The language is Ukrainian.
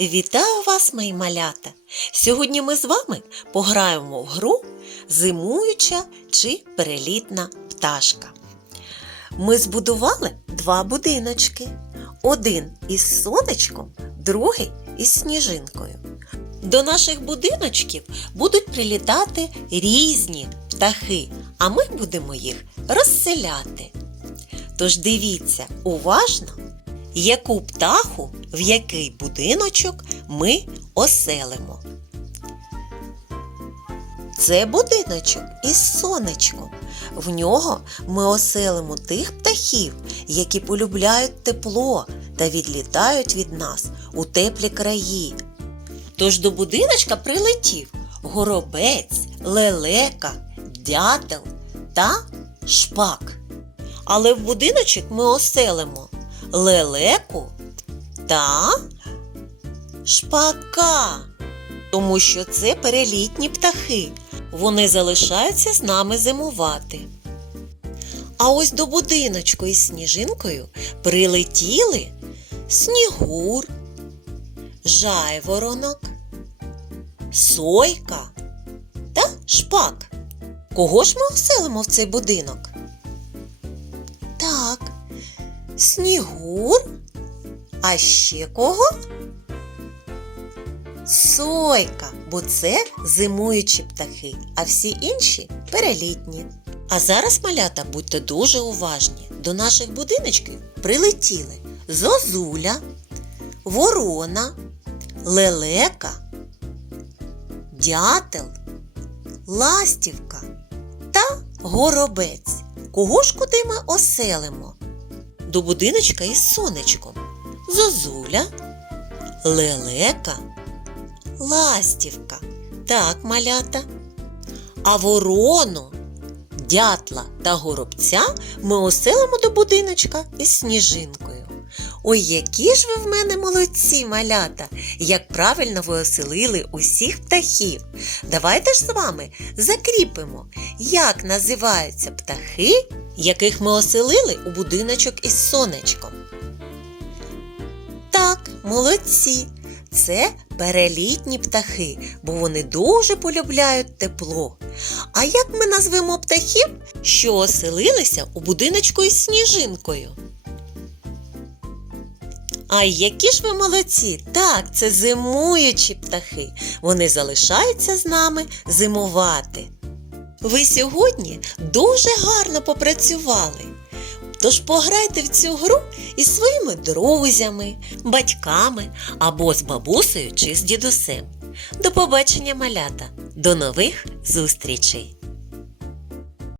Вітаю вас, мої малята! Сьогодні ми з вами пограємо в гру зимуюча чи перелітна пташка. Ми збудували два будиночки: один із сонечком, другий із сніжинкою. До наших будиночків будуть прилітати різні птахи, а ми будемо їх розселяти. Тож дивіться уважно, яку птаху в який будиночок ми оселимо. Це будиночок із сонечком. В нього ми оселимо тих птахів, які полюбляють тепло та відлітають від нас у теплі краї. Тож до будиночка прилетів горобець, лелека, дятел та шпак. Але в будиночок ми оселимо лелеку та шпака, тому що це перелітні птахи. Вони залишаються з нами зимувати. А ось до будиночку із сніжинкою прилетіли снігур, жайворонок, сойка та шпак. Кого ж ми оселимо в цей будинок? Снігур, а ще кого? Сойка, бо це зимуючі птахи, а всі інші перелітні. А зараз, малята, будьте дуже уважні. До наших будиночків прилетіли зозуля, ворона, лелека, дятел, ластівка та горобець. Кого ж куди ми оселимо? До будиночка із сонечком. Зозуля, лелека, ластівка. Так, малята. А ворону, дятла та горобця ми оселимо до будиночка із сніжинкою. Ой, які ж ви в мене молодці, малята! Як правильно ви оселили усіх птахів. Давайте ж з вами закріпимо, як називаються птахи, яких ми оселили у будиночок із сонечком. Так, молодці. Це перелітні птахи, бо вони дуже полюбляють тепло. А як ми назвемо птахів, що оселилися у будиночку із сніжинкою? Ай, які ж ви молодці! Так, це зимуючі птахи. Вони залишаються з нами зимувати. Ви сьогодні дуже гарно попрацювали. Тож пограйте в цю гру із своїми друзями, батьками або з бабусею чи з дідусем. До побачення, малята! До нових зустрічей!